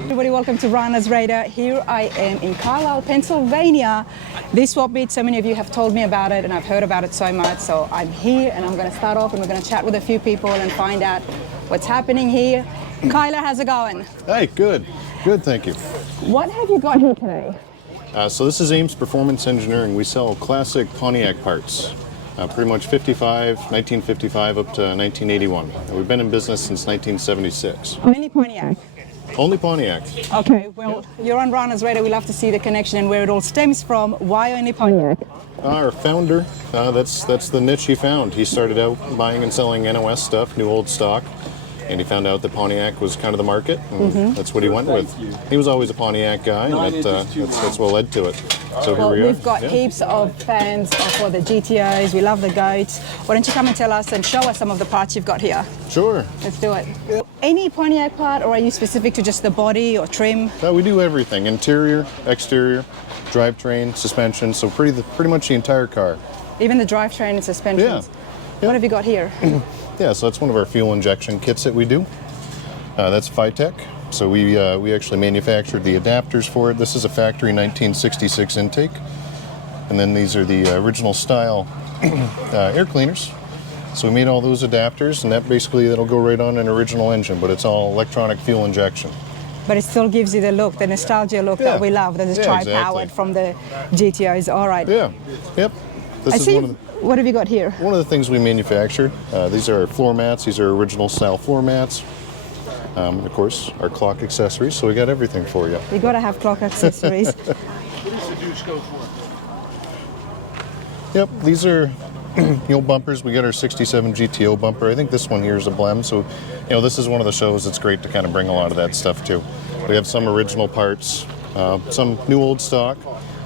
Everybody, welcome to Runner's Radar. Here I am in Carlisle, Pennsylvania. This swap meet, so many of you have told me about it and I've heard about it so much. So I'm here and I'm going to start off and we're going to chat with a few people and find out what's happening here. Kyler, how's it going? Hey, good. Good, thank you. What have you got here today? So this is Ames Performance Engineering. We sell classic Pontiac parts. Pretty much 1955 up to 1981. We've been in business since 1976. Only Pontiac? Only Pontiac. Okay, well, you're on Runner's Radar. We love to see the connection and where it all stems from. Why only Pontiac? Our founder, that's the niche he found. He started out buying and selling NOS stuff, new old stock, and he found out that Pontiac was kind of the market, and that's what he went with. He was always a Pontiac guy, and that's what led to it. So well, here we are. We've got heaps of fans for the GTOs. We love the goats. Why don't you come and tell us and show us some of the parts you've got here? Sure. Let's do it. Any Pontiac part, or are you specific to just the body or trim? We do everything: interior, exterior, drivetrain, suspension. So pretty much the entire car. Even the drivetrain and suspensions. Yeah. What have you got here? Yeah, so that's one of our fuel injection kits that we do. That's Phytech. So we actually manufactured the adapters for it. This is a factory 1966 intake. And then these are the original style air cleaners. So we made all those adapters, and that'll go right on an original engine, but it's all electronic fuel injection. But it still gives you the look, the nostalgia look that we love, that is tri-powered from the GTOs. All right. Yeah, yep. What have you got here? One of the things we manufacture. These are floor mats. These are original style floor mats. And of course, our clock accessories. So we got everything for you. You got to have clock accessories. Yep, these are bumpers. We got our 67 GTO bumper. I think this one here is a blem. So, this is one of the shows that's great to kind of bring a lot of that stuff too. We have some original parts, some new old stock.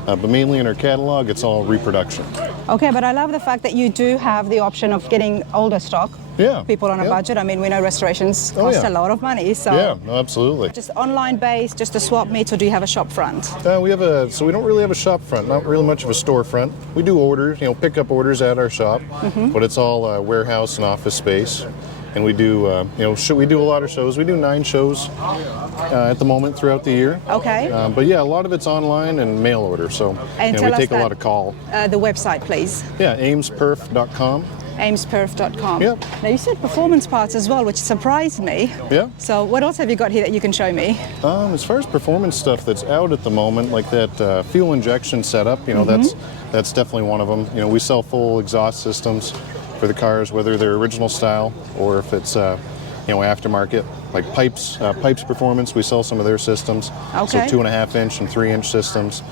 But mainly in our catalog, it's all reproduction. Okay, but I love the fact that you do have the option of getting older stock. Yeah. People on a budget. I mean, we know restorations cost a lot of money. So yeah, no, absolutely. Just online based, just a swap meet, or do you have a shop front? So we don't really have a shop front, not really much of a store front. We do orders, pick up orders at our shop, but it's all warehouse and office space. And we do, we do a lot of shows. We do 9 shows at the moment throughout the year. Okay. But yeah, a lot of it's online and mail order. So and we take a lot of call. The website, please. Yeah, amesperf.com. amesperf.com. Yep. Now you said performance parts as well, which surprised me. Yeah. So what else have you got here that you can show me? As far as performance stuff that's out at the moment, like that fuel injection setup, that's definitely one of them. We sell full exhaust systems for the cars, whether they're original style or if it's aftermarket, like pipes performance. We sell some of their systems. Okay. So 2.5-inch and 3-inch systems.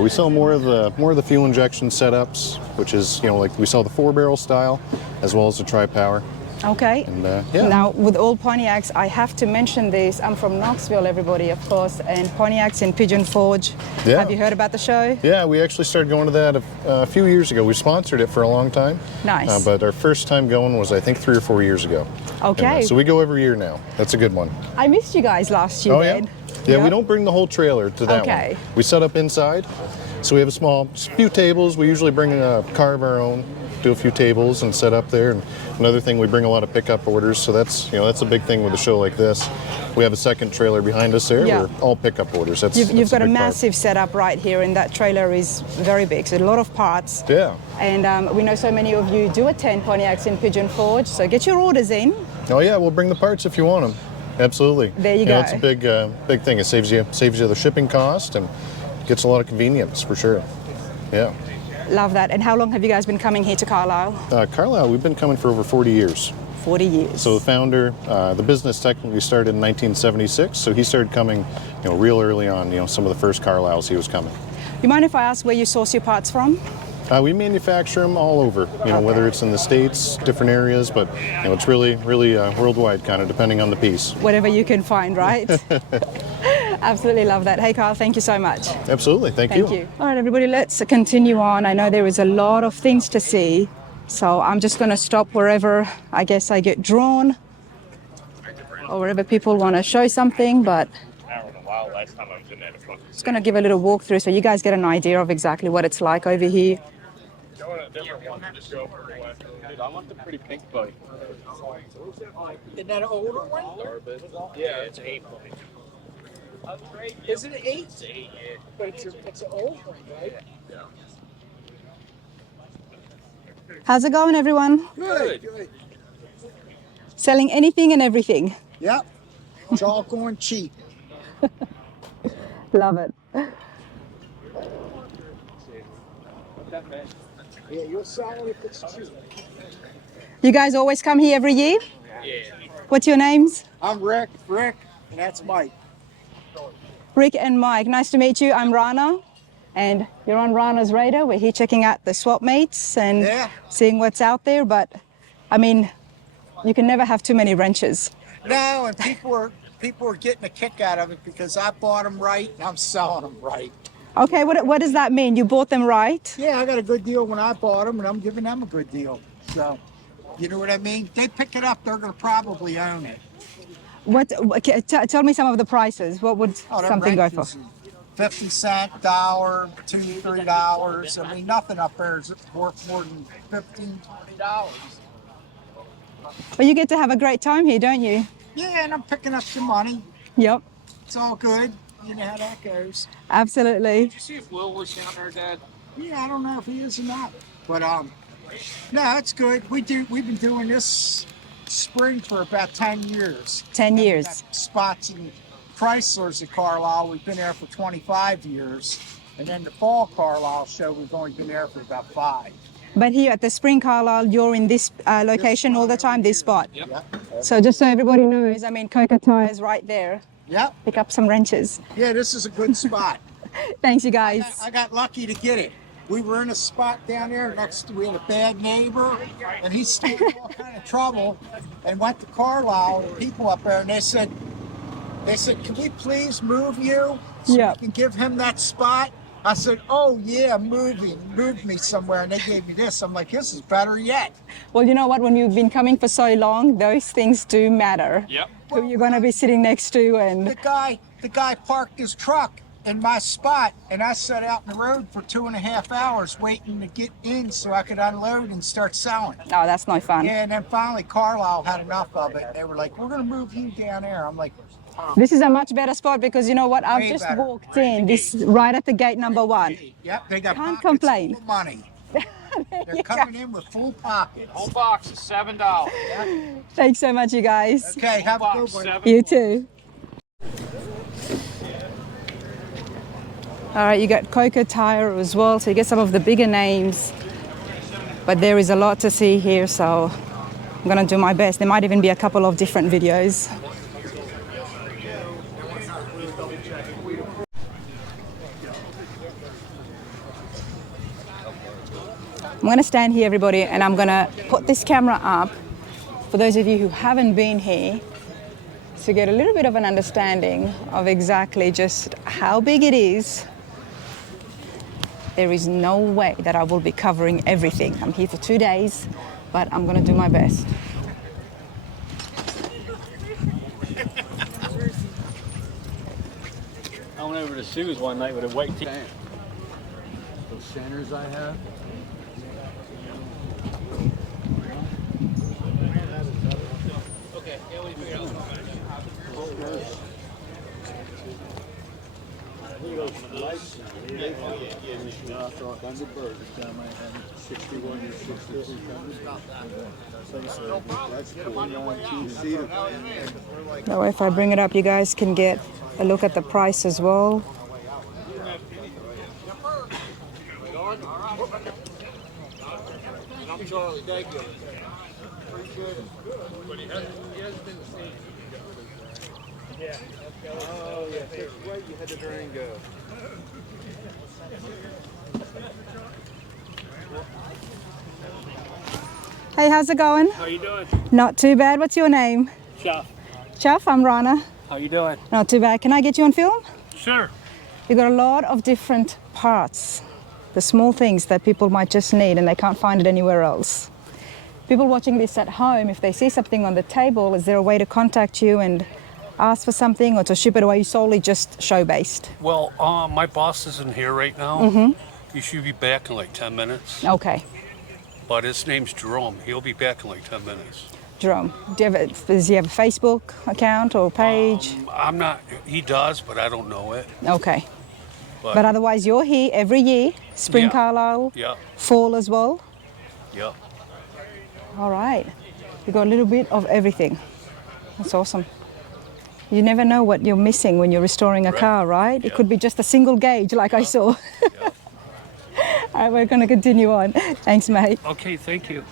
We sell more of the fuel injection setups, which is like we sell the 4-barrel style as well as the tri-power. Okay. And, Now, with all Pontiacs, I have to mention this. I'm from Knoxville, everybody, of course, and Pontiac's in Pigeon Forge. Yeah. Have you heard about the show? Yeah, we actually started going to that a few years ago. We sponsored it for a long time. Nice. But our first time going was, I think, 3 or 4 years ago. Okay. And, so we go every year now. That's a good one. I missed you guys last year. Oh, yeah? Yeah, we don't bring the whole trailer to that one. We set up inside. So we have a few tables. We usually bring a car of our own, do a few tables and set up there. And another thing, we bring a lot of pickup orders. So that's a big thing with a show like this. We have a second trailer behind us there. Yeah. We're all pickup orders. You've got a massive setup right here, and that trailer is very big. So a lot of parts. Yeah. And we know so many of you do attend Pontiacs in Pigeon Forge. So get your orders in. Oh yeah, we'll bring the parts if you want them. Absolutely. There you go. It's a big thing. It saves you the shipping cost and gets a lot of convenience for sure. Yeah. Love that. And how long have you guys been coming here to Carlisle? Carlisle, we've been coming for over 40 years. 40 years. So the founder, the business technically started in 1976. So he started coming, real early on. Some of the first Carlisles he was coming. You mind if I ask where you source your parts from? We manufacture them all over, whether it's in the States, different areas, but it's really worldwide, kind of depending on the piece. Whatever you can find, right? Absolutely love that. Hey, Carl, thank you so much. Absolutely. Thank you. All right, everybody, let's continue on. I know there is a lot of things to see, so I'm just going to stop wherever I guess I get drawn or wherever people want to show something, but just going to give a little walkthrough so you guys get an idea of exactly what it's like over here. I want the pretty pink bike. Isn't that an older one? Yeah, it's 8. Is it an 8? It's 8, yeah. But it's an old one, right? Yeah. How's it going, everyone? Good. Selling anything and everything. Yep. It's all going cheap. Love it. Yeah, you'll sell it if it's cheap. You guys always come here every year? Yeah. What's your names? I'm Rick, and that's Mike. Rick and Mike. Nice to meet you. I'm Rana, and you're on Rana's radar. We're here checking out the swap meets and seeing what's out there. But, I mean, you can never have too many wrenches. No, and people are getting a kick out of it because I bought them right and I'm selling them right. Okay, what does that mean? You bought them right? Yeah, I got a good deal when I bought them, and I'm giving them a good deal. So, you know what I mean? They pick it up, they're going to probably own it. Tell me some of the prices. What would something go for? 50 cent, $1, $2, $3. I mean, nothing up there is worth more than $15, $20. But you get to have a great time here, don't you? Yeah, and I'm picking up some money. Yep. It's all good. You know how that goes. Absolutely. Did you see if Will was down there, Dad? Yeah, I don't know if he is or not. But no, it's good. We've been doing this spring for about 10 years. 10 We've years. got spots in Chrysler's at Carlisle. We've been there for 25 years. And then the fall Carlisle show, we've only been there for about 5. But here at the Spring Carlisle, you're in this location all the time, this spot. Yep. So just so everybody knows, I mean, Coca Tire is right there. Yep. Pick up some wrenches. Yeah, this is a good spot. Thanks, you guys. I got lucky to get it. We were in a spot down there we had a bad neighbor, and he stayed in all kind of trouble, and went to Carlisle, and people up there, and they said, can we please move you so we can give him that spot? I said, oh yeah, move me somewhere, and they gave me this. I'm like, this is better yet. Well, you know what? When you've been coming for so long, those things do matter. Yep. Who you're going to be sitting next to, and the guy parked his truck in my spot, and I sat out in the road for 2.5 hours waiting to get in so I could unload and start selling. No, that's no fun. Yeah, and then finally Carlisle had enough of it. They were like, we're going to move you down there. I'm like, this is a much better spot because you know what? I've just better. walked in. This right at the gate number 1. Yep, they got Can't pockets complain. full of money. They're coming in with full pockets. Whole box is $7. Thanks so much, you guys. Okay, have a good one. You too. All right, you got Coca Tire as well, so you get some of the bigger names. But there is a lot to see here, so I'm gonna do my best. There might even be a couple of different videos. I'm gonna stand here, everybody, and I'm gonna put this camera up for those of you who haven't been here to get a little bit of an understanding of exactly just how big it is. There is no way that I will be covering everything. I'm here for 2 days, but I'm gonna do my best. I went over to Sue's one night with a white tee. Those centers I have. Okay, yeah, we figured out. Thunderbird, this time I had 61 or 62 That's cool. Two-seater. That way, if I bring it up, you guys can get a look at the price as well. I'm Charlie, thank you. Yeah. Oh, yeah. That's right. You had the Durango. Hey, how's it going? How you doing? Not too bad. What's your name? Chef. Chef, I'm Rana. How you doing? Not too bad. Can I get you on film? Sure. You've got a lot of different parts, the small things that people might just need and they can't find it anywhere else. People watching this at home, if they see something on the table, is there a way to contact you and ask for something or to ship it away? You solely just show-based? Well, my boss isn't here right now. He should be back in like 10 minutes. Okay. But his name's Jerome. He'll be back in like 10 minutes. Jerome, does he have a Facebook account or page? I'm not, he does, but I don't know it. Okay. But otherwise, you're here every year, spring Yeah. Carlisle, Yeah, fall as well. yeah. All right. You got a little bit of everything. That's awesome. You never know what you're missing when you're restoring a car, right? It Yeah. could be just a single gauge like I saw. Yeah. All right, we're going to continue on. Thanks, mate. Okay, thank you.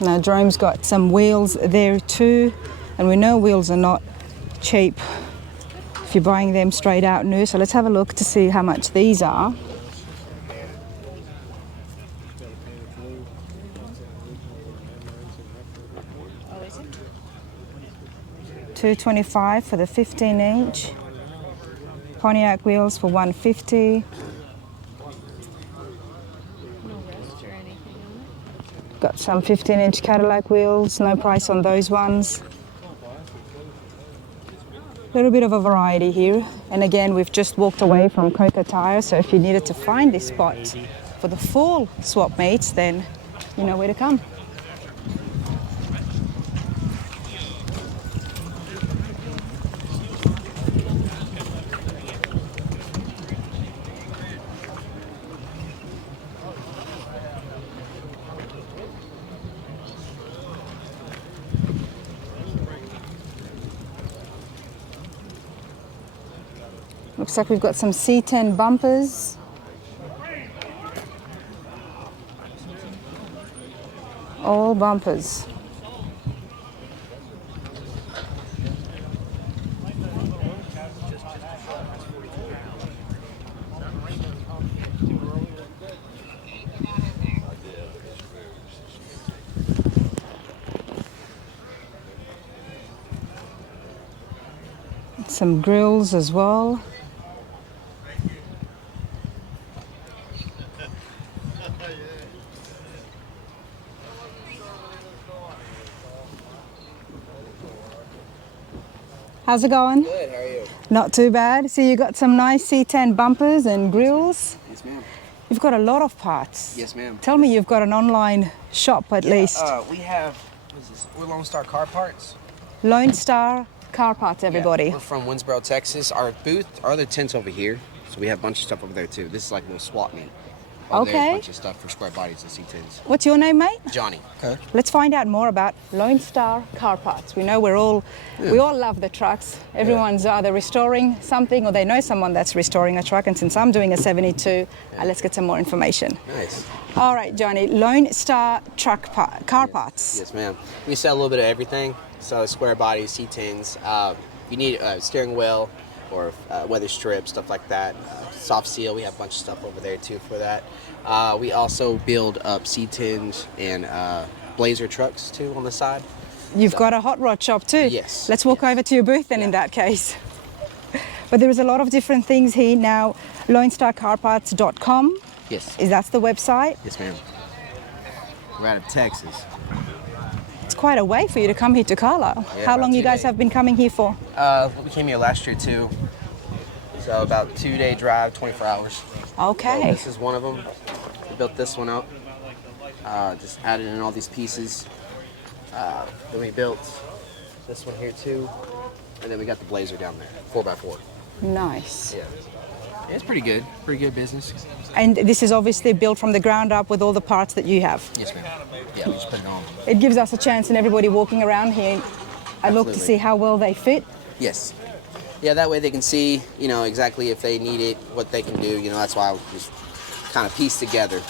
Now, Jerome's got some wheels there too, and we know wheels are not cheap if you're buying them straight out new. So let's have a look to see how much these are. $225 for the 15-inch. Pontiac wheels for $150. Got some 15-inch Cadillac wheels, no price on those ones. A little bit of a variety here. And again, we've just walked away from Coca Tire, so if you needed to find this spot for the fall swap meets, then you know where to come. Looks like we've got some C10 bumpers. All bumpers. Some grills as well. How's it going? Good, how are you? Not too bad. So you got some nice C10 bumpers and grills. Yes, ma'am. You've got a lot of parts. Yes, ma'am. Tell me you've got an online shop at least. We have, what is this? We're Lone Star Car Parts. Lone Star Car Parts, everybody. Yeah, we're from Winsboro, Texas. Our booth, our other tent's over here. So we have a bunch of stuff over there too. This is like a little swap meet. Over there's Okay. a bunch of stuff for square bodies and C10s. What's your name, mate? Johnny. Okay. Let's find out more about Lone Star Car Parts. We know we all love the trucks. Everyone's either restoring something or they know someone that's restoring a truck. And since I'm doing a 72, let's get some more information. Nice. All right, Johnny, Lone Star Car Parts. Yes, ma'am. We sell a little bit of everything. So square bodies, C10s. You need a steering wheel or weather strip, stuff like that. Soft seal, we have a bunch of stuff over there too for that. We also build up C10s and Blazer trucks too on the side. You've got a hot rod shop too? Yes. Let's walk over to your booth then in that case. But there is a lot of different things here now. LoneStarCarParts.com. Yes. Is that the website? Yes, ma'am. We're out of Texas. It's quite a way for you to come here to Carlisle. Yeah, How about long you 2 guys days. have been coming here for? We came here last year too. So about 2-day drive, 24 hours. Okay. So this is one of them. We built this one up. Just added in all these pieces. Then we built this one here too. And then we got the Blazer down there, 4x4. Nice. Yeah. It's pretty good. Pretty good business. And this is obviously built from the ground up with all the parts that you have. Yes, ma'am. Yeah, we just put it on. It gives us a chance and everybody walking around here, I look to Absolutely. see how well they fit. Yes. Yeah, that way they can see, exactly if they need it, what they can do. That's why I just kind of pieced together.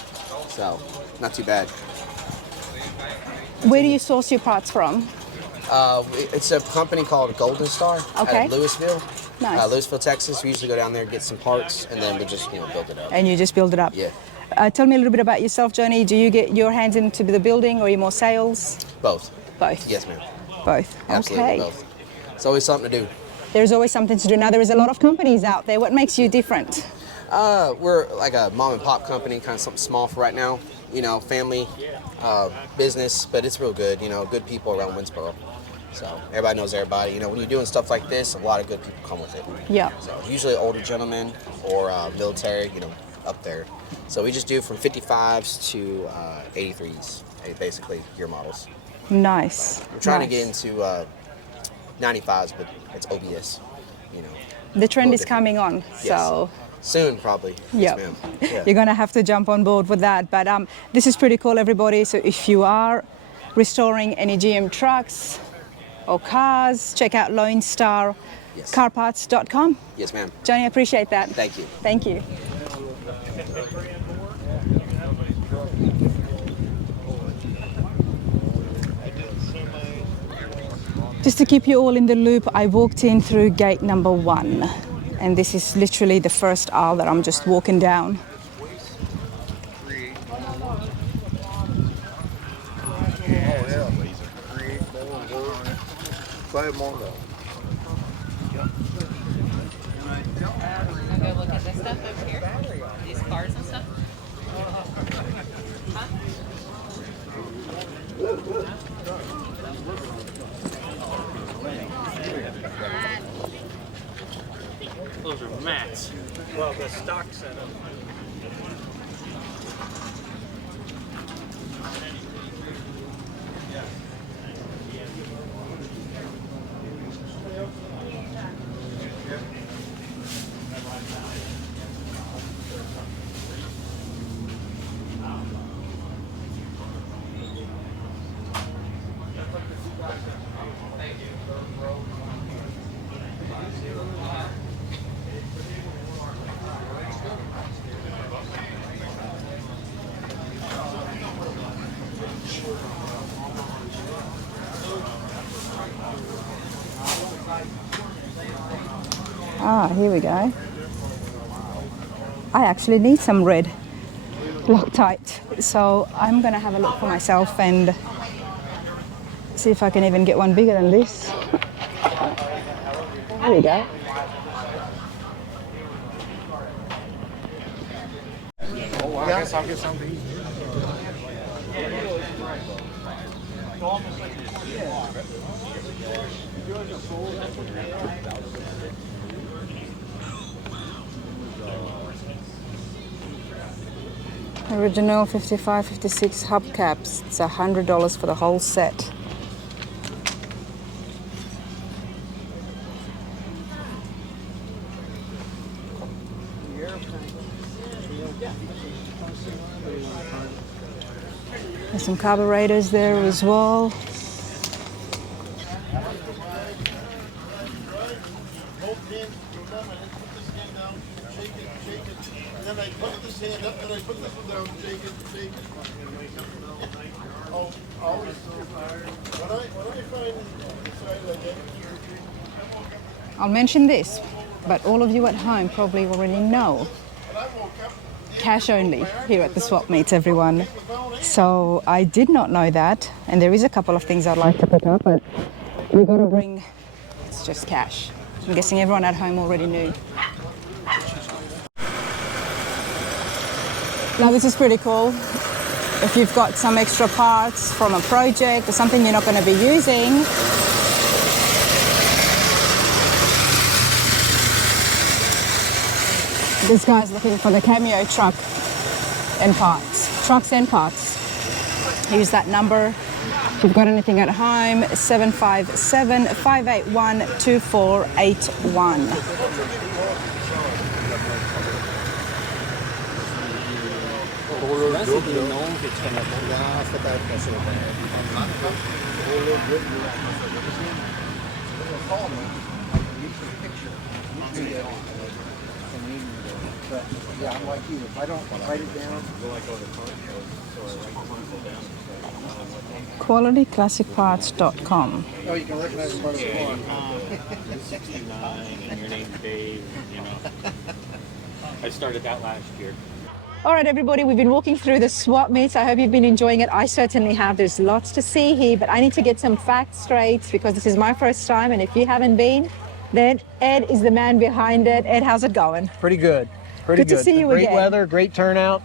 So, not too bad. Where do you source your parts from? It's a company called Golden Star out Okay. of Louisville. Nice. Louisville, Texas. We usually go down there and get some parts, and then we just, build it up. And you just build it up? Yeah. Tell me a little bit about yourself, Johnny. Do you get your hands into the building or are you more sales? Both. Both. Yes, ma'am. Both. Absolutely Okay. both. It's always something to do. There's always something to do. Now there is a lot of companies out there. What makes you different? We're like a mom and pop company, kind of something small for right now. You know, family business, but it's real good. You know, good people around Winsboro. So everybody knows everybody. You know, when you're doing stuff like this, a lot of good people come with it. Yeah. So usually older gentlemen or military, you know, up there. So we just do from 55s to 83s, basically year models. Nice. We're trying to Nice. get into 95s, but it's OBS. You know, The trend little is different. coming on, Yes. so Soon, probably. yeah. Yes, ma'am. Yeah. You're gonna have to jump on board with that. But this is pretty cool, everybody. So if you are restoring any GM trucks or cars, check out Lone Star Yes. Carparts.com. Yes, ma'am. Johnny, I appreciate that. Thank you. Thank you. Just to keep you all in the loop, I walked in through gate number 1, and this is literally the first aisle that I'm just walking down. Go look at this stuff over here. These cars and stuff. Those are mats. Well, the stock setup. Ah, here we go. I actually need some red Loctite, so I'm gonna have a look for myself and see if I can even get one bigger than this. There we go. I guess I'll get something. Original 55, 56 hubcaps. It's $100 for the whole set. There's some carburetors there as well. I'll mention this, but all of you at home probably already know. Cash only here at the swap meets, everyone. So I did not know that, and there is a couple of things I'd like to pick up, but we got to bring, it's just cash. I'm guessing everyone at home already knew. Now this is pretty cool. If you've got some extra parts from a project or something you're not going to be using, this guy's looking for the Cameo truck and parts, trucks and parts. Use that number. If you've got anything at home, 757-581-2481. Yeah, I'm like you. If I don't write it down, QualityClassicParts.com. oh, you can recognize it by the car. 69 and your name's Dave, you know. I started that last year. All right, everybody, we've been walking through the swap meets. I hope you've been enjoying it. I certainly have. There's lots to see here, but I need to get some facts straight because this is my first time. And if you haven't been, then Ed is the man behind it. Ed, how's it going? Pretty good. Pretty Good to see you great again. weather, great turnout.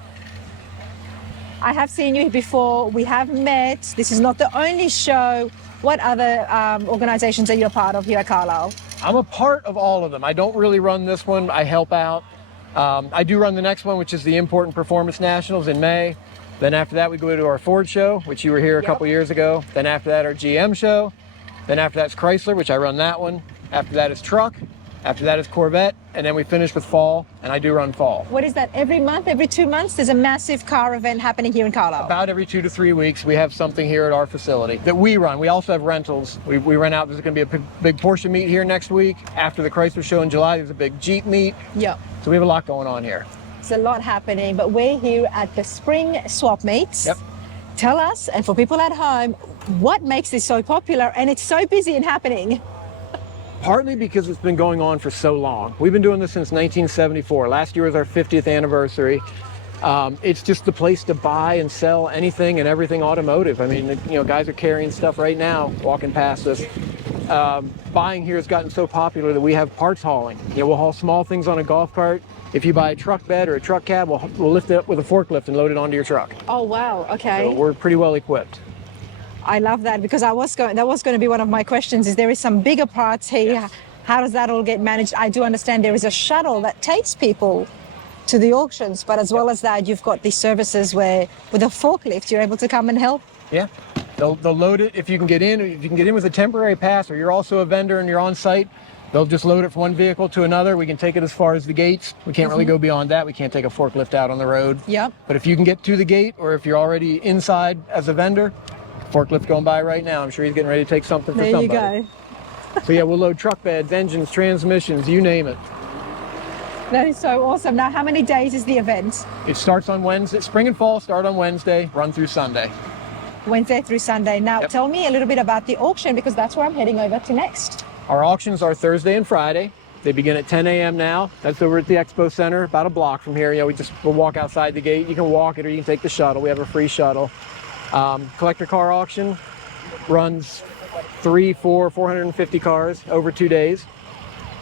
I have seen you before. We have met. This is not the only show. What other organizations are you a part of here at Carlisle? I'm a part of all of them. I don't really run this one. I help out. I do run the next one, which is the Import and Performance Nationals in May. Then after that, we go to our Ford show, which you were here a couple years ago. Then after that, our GM show. Then after that's Chrysler, which I run that one. After that is truck. After that is Corvette. And then we finish with fall, and I do run fall. What is that? Every month, every 2 months, there's a massive car event happening here in Carlisle. About every 2 to 3 weeks, we have something here at our facility that we run. We also have rentals. We rent out. There's going to be a big Porsche meet here next week. After the Chrysler show in July, there's a big Jeep meet. Yep. So we have a lot going on here. There's a lot happening, but we're here at the spring swap meets. Yep. Tell us, and for people at home, what makes this so popular and it's so busy and happening? Partly because it's been going on for so long. We've been doing this since 1974. Last year was our 50th anniversary. It's just the place to buy and sell anything and everything automotive. I mean, you know, guys are carrying stuff right now, walking past us. Buying here has gotten so popular that we have parts hauling. You know, we'll haul small things on a golf cart. If you buy a truck bed or a truck cab, we'll lift it up with a forklift and load it onto your truck. Oh, wow. Okay. So we're pretty well equipped. I love that because that was going to be one of my questions. Is there is some bigger parts here? How does that all get managed? I do understand there is a shuttle that takes people to the auctions, but as well as that, you've got these services where with a forklift, you're able to come and help. Yeah, they'll load it if you can get in. If you can get in with a temporary pass, or you're also a vendor and you're on site, they'll just load it from one vehicle to another. We can take it as far as the gates. We can't really go beyond that. We can't take a forklift out on the road. Yep. But if you can get to the gate, or if you're already inside as a vendor, forklift going by right now. I'm sure he's getting ready to take something for somebody. There you go. So yeah, we'll load truck beds, engines, transmissions, you name it. That is so awesome. Now, how many days is the event? It starts on Wednesday. Spring and fall start on Wednesday, run through Sunday. Wednesday through Sunday. Now, Yep. tell me a little bit about the auction because that's where I'm heading over to next. Our auctions are Thursday and Friday. They begin at 10 a.m. now. That's over at the Expo Center, about a block from here. You know, we'll walk outside the gate. You can walk it or you can take the shuttle. We have a free shuttle. Collector car auction runs 450 cars over 2 days.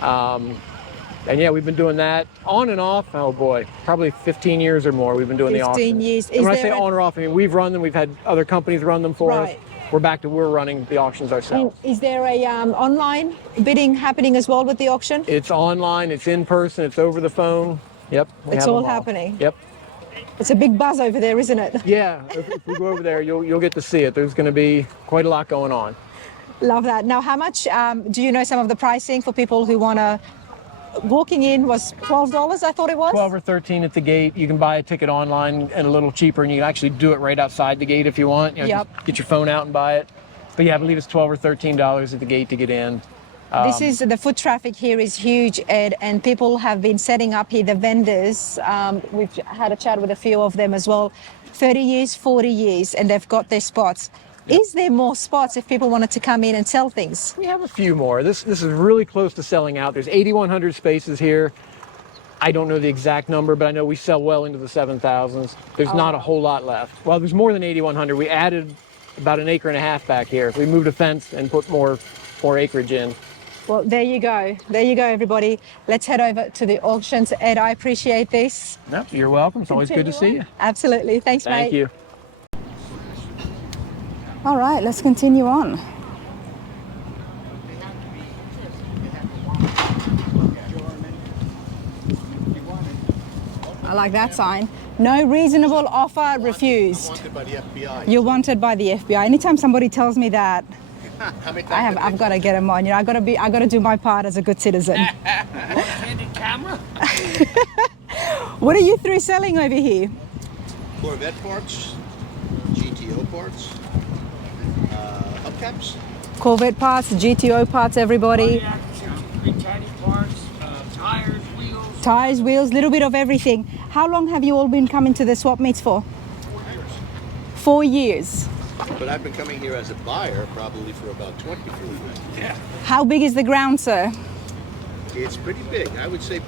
And yeah, we've been doing that on and off. Oh boy, probably 15 years or more we've been doing the auction. 15 years. And when I say on or off, I mean we've run them. We've had other companies run them for us. Right. We're running the auctions ourselves. And is there a online bidding happening as well with the auction? It's online, it's in person, it's over the phone. Yep. we It's have all them happening. Yep. It's a big buzz over there, isn't it? Yeah, if we go over there, you'll get to see it. There's going to be quite a lot going on. Love that. Now, how much do you know some of the pricing for people who want to? Walking in was $12, I thought it was? 12 or 13 at the gate. You can buy a ticket online and a little cheaper, and you can actually do it right outside the gate if you want. You know, Yep. just get your phone out and buy it. But yeah, I believe it's $12 or $13 at the gate to get in. This is the foot traffic here is huge, Ed, and people have been setting up here, the vendors. We've had a chat with a few of them as well. 30 years, 40 years, and they've got their spots. Is there more spots if people wanted to come in and sell things? We have a few more. This is really close to selling out. There's 8,100 spaces here. I don't know the exact number, but I know we sell well into the 7,000s. There's not a whole lot left. Well, there's more than 8,100. We added about an acre and a half back here. We moved a fence and put more acreage in. Well, there you go. There you go, everybody. Let's head over to the auctions. Ed, I appreciate this. No, you're welcome. It's always good to see you. Absolutely. Thanks, mate. Thank you. All right, let's continue on. I like that sign. No reasonable offer refused. Wanted by the FBI. You're wanted by the FBI. Anytime somebody tells me that, How many I've got to get them on. You know, I got to do my part as a good citizen. One-handed camera? What are you three selling over here? Corvette parts, GTO parts, hubcaps. Corvette parts, GTO parts, everybody. Tiny parts, tires, wheels. Tires, wheels, little bit of everything. How long have you all been coming to the swap meets for? 4 years. But I've been coming here as a buyer probably for about 24 years. Yeah. How big is the ground, sir? It's pretty big. I would say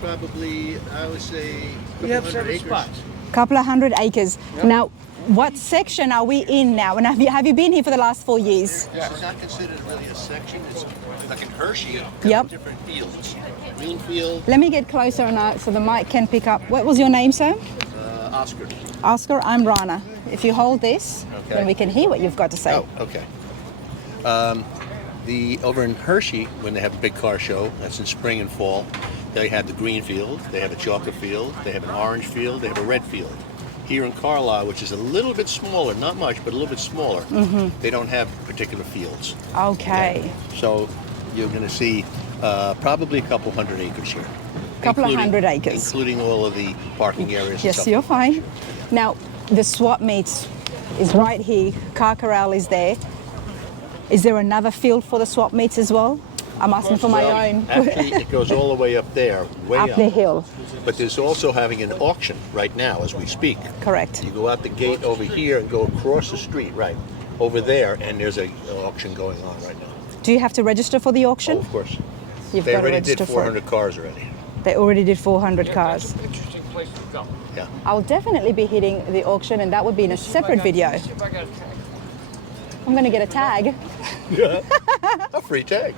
We have 7 spots. Couple of hundred acres. Now, what section are we in now? And have you been here for the last 4 years? It's not considered really a section. It's like in Hershey. Yep. Different fields. Green field. Let me get closer so the mic can pick up. What was your name, sir? Oscar. Oscar, I'm Rana. If you hold this, Okay. then we can hear what you've got to say. Oh, okay. Over in Hershey, when they have a big car show, that's in spring and fall, they have the green field, they have a chocolate field, they have an orange field, they have a red field. Here in Carlisle, which is a little bit smaller, not much, but a little bit smaller, they don't have particular fields. Okay. So you're going to see probably a couple hundred acres here. Couple of hundred acres. Including all of the parking areas and Yes, stuff. you're fine. Now, the swap meets is right here. Car corral is there. Is there another field for the swap meets as well? I'm asking for my own. Actually, it goes all the way up there, way Up the hill. But there's also having an auction right now as we speak. Correct. You go out the gate over here and go across the street, right, over there, and there's an auction going on right now. Do you have to register for the auction? Oh, of course. You've They got to already register did for it. 400 cars already. They already did 400 cars. Interesting place to go. Yeah. I'll definitely be hitting the auction, and that would be in a separate video. See if I got a tag. I'm going to get a tag. A free tag.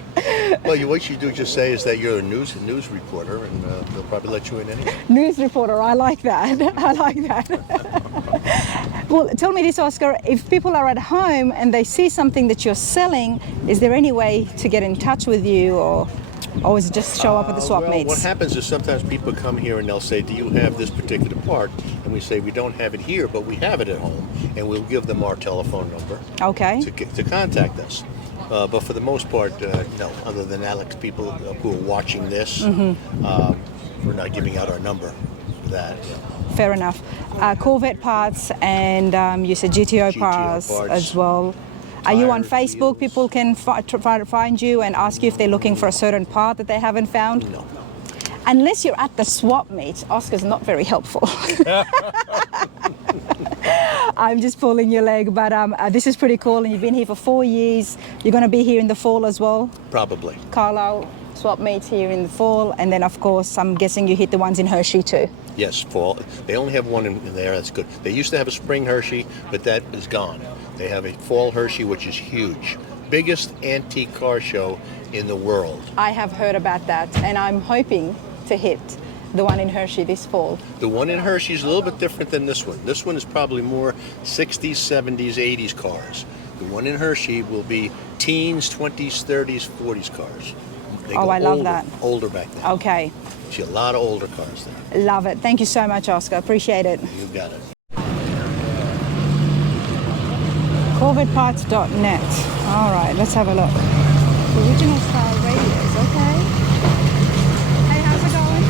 Well, what you do just say is that you're a news reporter, and they'll probably let you in anyway. News reporter, I like that. I like that. Well, tell me this, Oscar. If people are at home and they see something that you're selling, is there any way to get in touch with you, or is it just show up at the swap Well, meets? what happens is sometimes people come here and they'll say, do you have this particular part? And we say, we don't have it here, but we have it at home. And we'll give them our telephone number Okay. to contact us. But for the most part, no, other than Alex, people who are watching this, we're not giving out our number for that. Fair enough. Corvette parts and you said GTO parts as well. Are you on Tires, Facebook? wheels. People can try to find you and ask you if they're looking for a certain part that they haven't found? No. Unless you're at the swap meet, Oscar's not very helpful. I'm just pulling your leg, but this is pretty cool, and you've been here for 4 years. You're going to be here in the fall as well? Probably. Carlisle swap meets here in the fall, and then of course I'm guessing you hit the ones in Hershey too. Yes, fall. They only have one in there. That's good. They used to have a spring Hershey, but that is gone. They have a fall Hershey, which is huge. Biggest antique car show in the world. I have heard about that, and I'm hoping to hit the one in Hershey this fall. The one in Hershey is a little bit different than this one. This one is probably more 60s, 70s, 80s cars. The one in Hershey will be teens, 20s, 30s, 40s cars. They Oh, go I love older, that. Older back then. Okay, See a lot of older cars there. love it. Thank you so much, Oscar. Appreciate it. You got it. CorvetteParts.net. All right, let's have a look. Original style radios, okay. Hey, how's it going?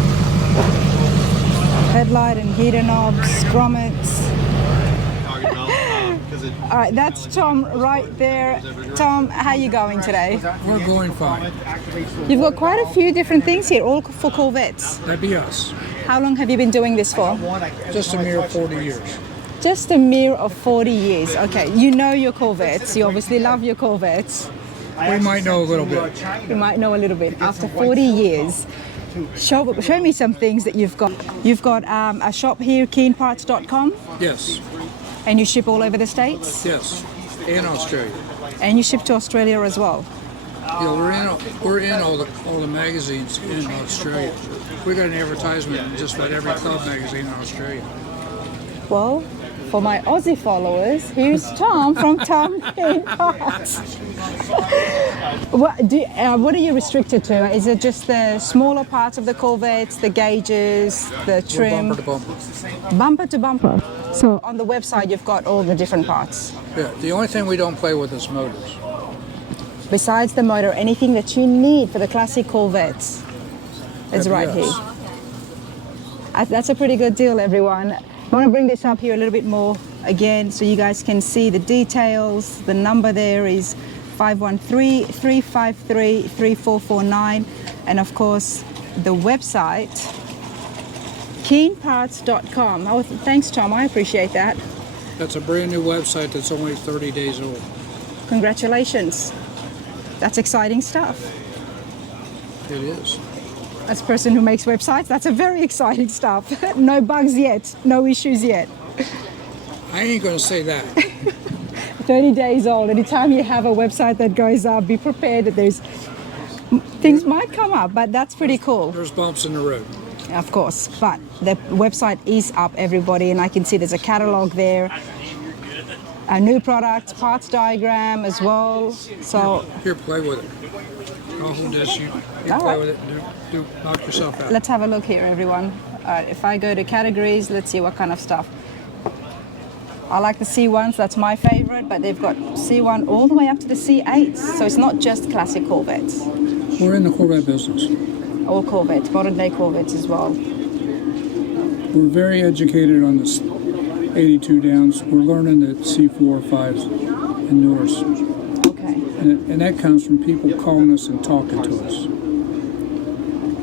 Headlight and heater knobs, grommets. All right, that's Tom right there. Tom, how you going today? We're going fine. You've got quite a few different things here, all for Corvettes. That'd be us. How long have you been doing this for? Just a mere 40 years. Just a mere of 40 years. Okay, you know your Corvettes. You obviously love your Corvettes. We might know a little bit. You might know a little bit. After 40 years, show me some things that you've got. You've got a shop here, keenparts.com, Yes, and you ship all over the States? yes, and Australia. And you ship to Australia as well? Yeah, we're in all the magazines in Australia. We got an advertisement in just about every club magazine in Australia. Well, for my Aussie followers, here's Tom from Tom Keen Parts. What are you restricted to? Is it just the smaller parts of the Corvettes, the gauges, the We're trim? bumper to bumper. Bumper to bumper. So on the website, you've got all the different parts. Yeah, the only thing we don't play with is motors. Besides the motor, anything that you need for the classic Corvettes is right Yes. here. That's a pretty good deal, everyone. I want to bring this up here a little bit more again so you guys can see the details. The number there is 513-353-3449, and of course the website keenparts.com. Oh, thanks, Tom. I appreciate that. That's a brand new website that's only 30 days old. Congratulations. That's exciting stuff. It is. as a person who makes websites, that's a very exciting stuff. No bugs yet, no issues yet. I ain't gonna say that. 30 days old. Anytime you have a website that goes up, be prepared that there's things might come up, but that's pretty cool. There's bumps in the road. Of course, but the website is up, everybody, and I can see there's a catalog there, a new product, parts diagram as well. So Here, play with it. I'll hold this. You All play right. with it. Knock yourself out. let's have a look here, everyone. If I go to categories, let's see what kind of stuff. I like the C1s, that's my favorite, but they've got C1 all the way up to the C8s, so it's not just classic Corvettes. We're in the Corvette business. All Corvettes, modern day Corvettes as well. We're very educated on this 82 downs. We're learning the C4, 5s, and newers. Okay. And that comes from people calling us and talking to us.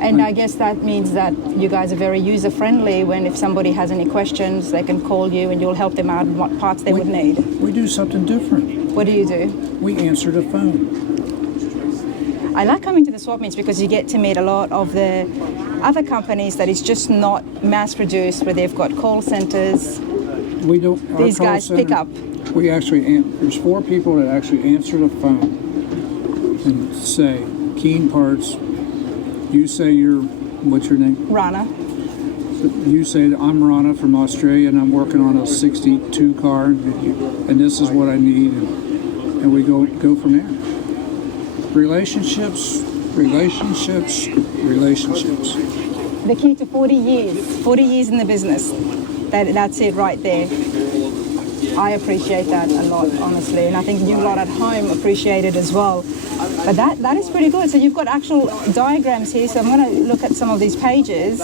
And I guess that means that you guys are very user-friendly when if somebody has any questions, they can call you and you'll help them out in what parts they would need. We do something different. What do you do? We answer the phone. I like coming to the swap meets because you get to meet a lot of the other companies that is just not mass-produced, where they've got call centers. We don't. Our These call guys pick center, up. We actually there's 4 people that actually answer the phone and say, "Keen Parts." You say what's your name? Rana. You say that I'm Rana from Australia and I'm working on a 62 car and this is what I need, and we go from there. Relationships. The key to 40 years in the business. That's it right there. I appreciate that a lot, honestly, and I think you lot at home appreciate it as well. But that is pretty good. So you've got actual diagrams here, so I'm going to look at some of these pages.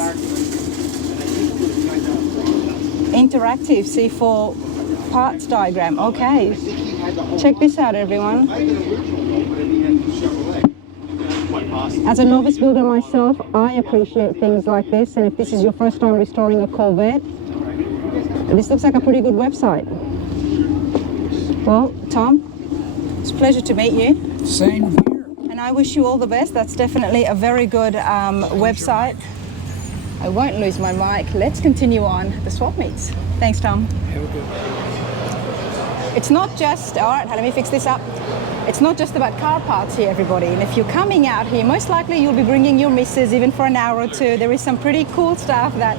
Interactive C4 parts diagram. Okay. Check this out, everyone. As a novice builder myself, I appreciate things like this, and if this is your first time restoring a Corvette, this looks like a pretty good website. Well, Tom, it's a pleasure to meet you. Same here. And I wish you all the best. That's definitely a very good website. I won't lose my mic. Let's continue on the swap meets. Thanks, Tom. Have a good one. It's not just, all right, let me fix this up. It's not just about car parts here, everybody. And if you're coming out here, most likely you'll be bringing your missus even for an hour or two. There is some pretty cool stuff that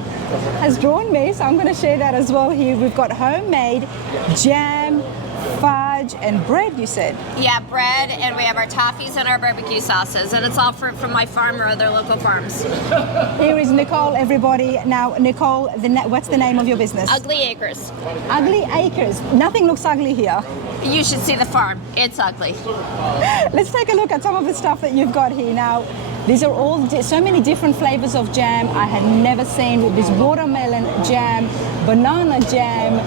has drawn me, so I'm going to share that as well here. We've got homemade jam, fudge, and bread, you said? Yeah, bread, and we have our toffees and our barbecue sauces, and it's all from my farm or other local farms. Here is Nicole, everybody. Now, Nicole, what's the name of your business? Ugly Acres. Ugly Acres. Nothing looks ugly here. You should see the farm. It's ugly. Let's take a look at some of the stuff that you've got here. Now, these are all so many different flavors of jam I had never seen. This watermelon jam, banana jam,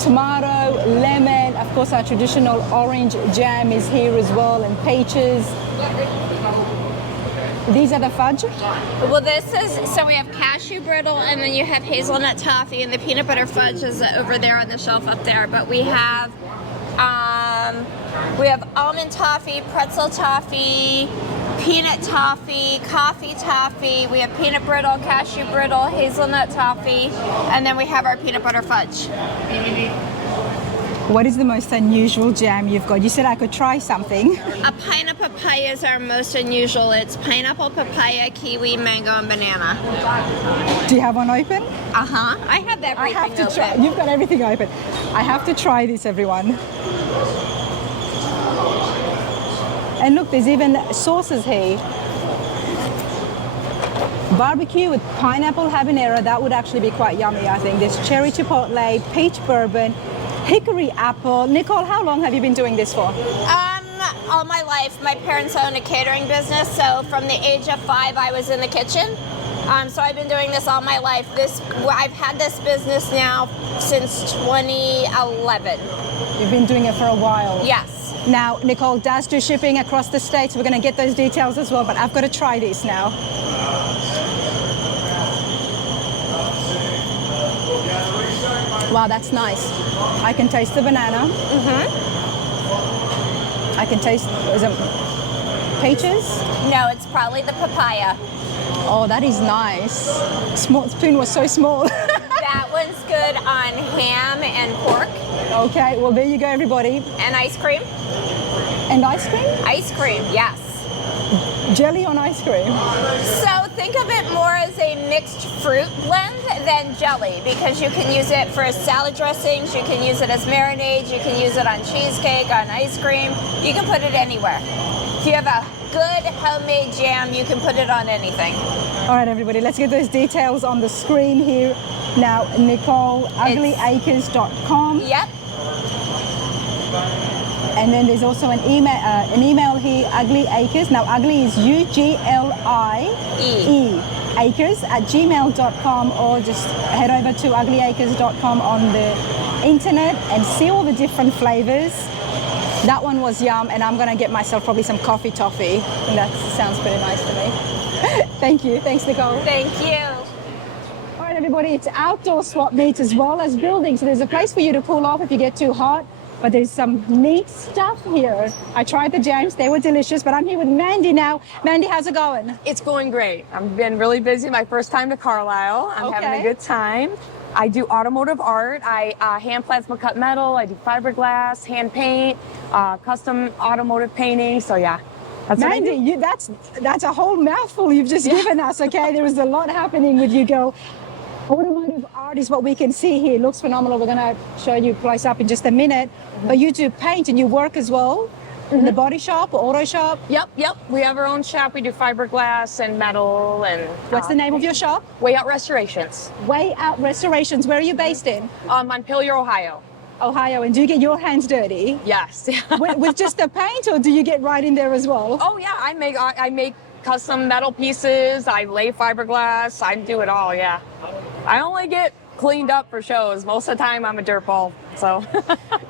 tomato, lemon. Of course, our traditional orange jam is here as well, and peaches. These are the fudge? Well, so we have cashew brittle, and then you have hazelnut toffee, and the peanut butter fudge is over there on the shelf up there. But we have almond toffee, pretzel toffee, peanut toffee, coffee toffee. We have peanut brittle, cashew brittle, hazelnut toffee, and then we have our peanut butter fudge. What is the most unusual jam you've got? You said I could try something. A pineapple papaya is our most unusual. It's pineapple, papaya, kiwi, mango, and banana. Do you have one open? Uh-huh. I have that. I have to try. You've got everything open. I have to try this, everyone. And look, there's even sauces here. Barbecue with pineapple habanero, that would actually be quite yummy, I think. There's cherry chipotle, peach bourbon, hickory apple. Nicole, how long have you been doing this for? All my life. My parents owned a catering business, so from the age of 5, I was in the kitchen. So I've been doing this all my life. I've had this business now since 2011. You've been doing it for a while? Yes. Now, Nicole does do shipping across the states. We're going to get those details as well, but I've got to try this now. Wow, that's nice. I can taste the banana. I can taste, is it peaches? No, it's probably the papaya. Oh, that is nice. Small spoon was so small. That one's good on ham and pork. Okay, well there you go, everybody. And ice cream. And ice cream? Ice cream, yes. Jelly on ice cream. So think of it more as a mixed fruit blend than jelly, because you can use it for salad dressings, you can use it as marinades, you can use it on cheesecake, on ice cream. You can put it anywhere. If you have a good homemade jam, you can put it on anything. All right, everybody, let's get those details on the screen here. Now, Nicole, uglyacres.com. Yep. And then there's also an email here, Ugly Acres. Now, Ugly is UGLIE, acres@gmail.com, or just head over to uglyacres.com on the internet and see all the different flavors. That one was yum, and I'm gonna get myself probably some coffee toffee. And that sounds pretty nice to me. Thank you. Thanks, Nicole. Thank you. All right, everybody, it's outdoor swap meets as well as building. So there's a place for you to cool off if you get too hot. But there's some neat stuff here. I tried the jams, they were delicious, but I'm here with Mandy now. Mandy, how's it going? It's going great. I've been really busy. My first time to Carlisle. I'm having a good time. I do automotive art. I hand plasma cut metal. I do fiberglass, hand paint, custom automotive painting. So yeah, that's Mandy, that's a whole mouthful you've just given us, okay? There is a lot happening with you, girl. Automotive art is what we can see here. It looks phenomenal. We're going to show you close up in just a minute. But you do paint and you work as well in the body shop or auto shop? Yep. We have our own shop. We do fiberglass and metal. And what's the name of your shop? Way Out Restorations. Way Out Restorations. Where are you based in? Montpelier, Ohio. Ohio. And do you get your hands dirty? Yes. with just the paint, or do you get right in there as well? Oh yeah, I make custom metal pieces. I lay fiberglass. I do it all. Yeah. I only get cleaned up for shows. Most of the time I'm a dirtball, so.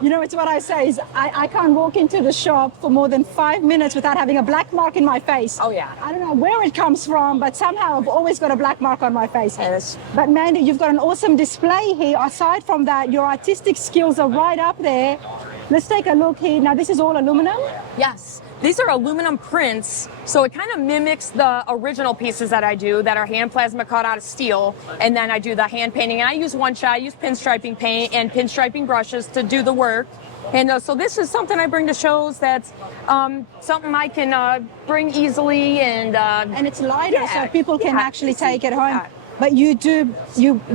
You know, it's what I say is I can't walk into the shop for more than 5 minutes without having a black mark in my face. Oh yeah. I don't know where it comes from, but somehow I've always got a black mark on my face. Yes. But Mandy, you've got an awesome display here. Aside from that, your artistic skills are right up there. Let's take a look here. Now, this is all aluminum? Yes. These are aluminum prints, so it kind of mimics the original pieces that I do that are hand plasma cut out of steel, and then I do the hand painting. And I use one shot, I use pinstriping paint and pinstriping brushes to do the work. And so this is something I bring to shows that's something I can bring easily, and it's lighter, so people can actually take it home. But you do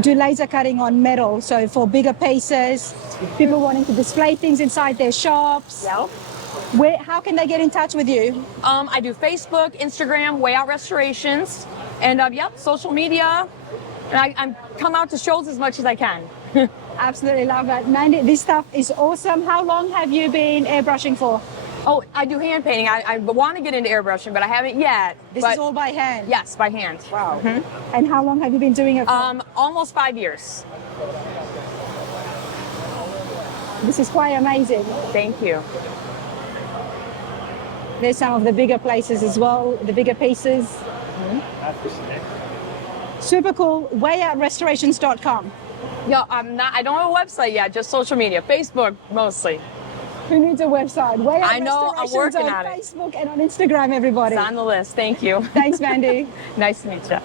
laser cutting on metal, so for bigger pieces, people wanting to display things inside their shops. Yep. How can they get in touch with you? I do Facebook, Instagram, Way Out Restorations, and social media. And I come out to shows as much as I can. Absolutely love that. Mandy, this stuff is awesome. How long have you been airbrushing for? Oh, I do hand painting. I want to get into airbrushing, but I haven't yet. This is all by hand? Yes, by hand. Wow. And how long have you been doing it for? Almost 5 years. This is quite amazing. Thank you. There's some of the bigger places as well, the bigger pieces. Super cool. WayOutRestorations.com. Yeah, I don't have a website yet, just social media, Facebook mostly. Who needs a website? Way Out I know, I'm working on on it. Facebook and on Instagram, everybody. It's on the list. Thank you. Thanks, Mandy. Nice to meet you.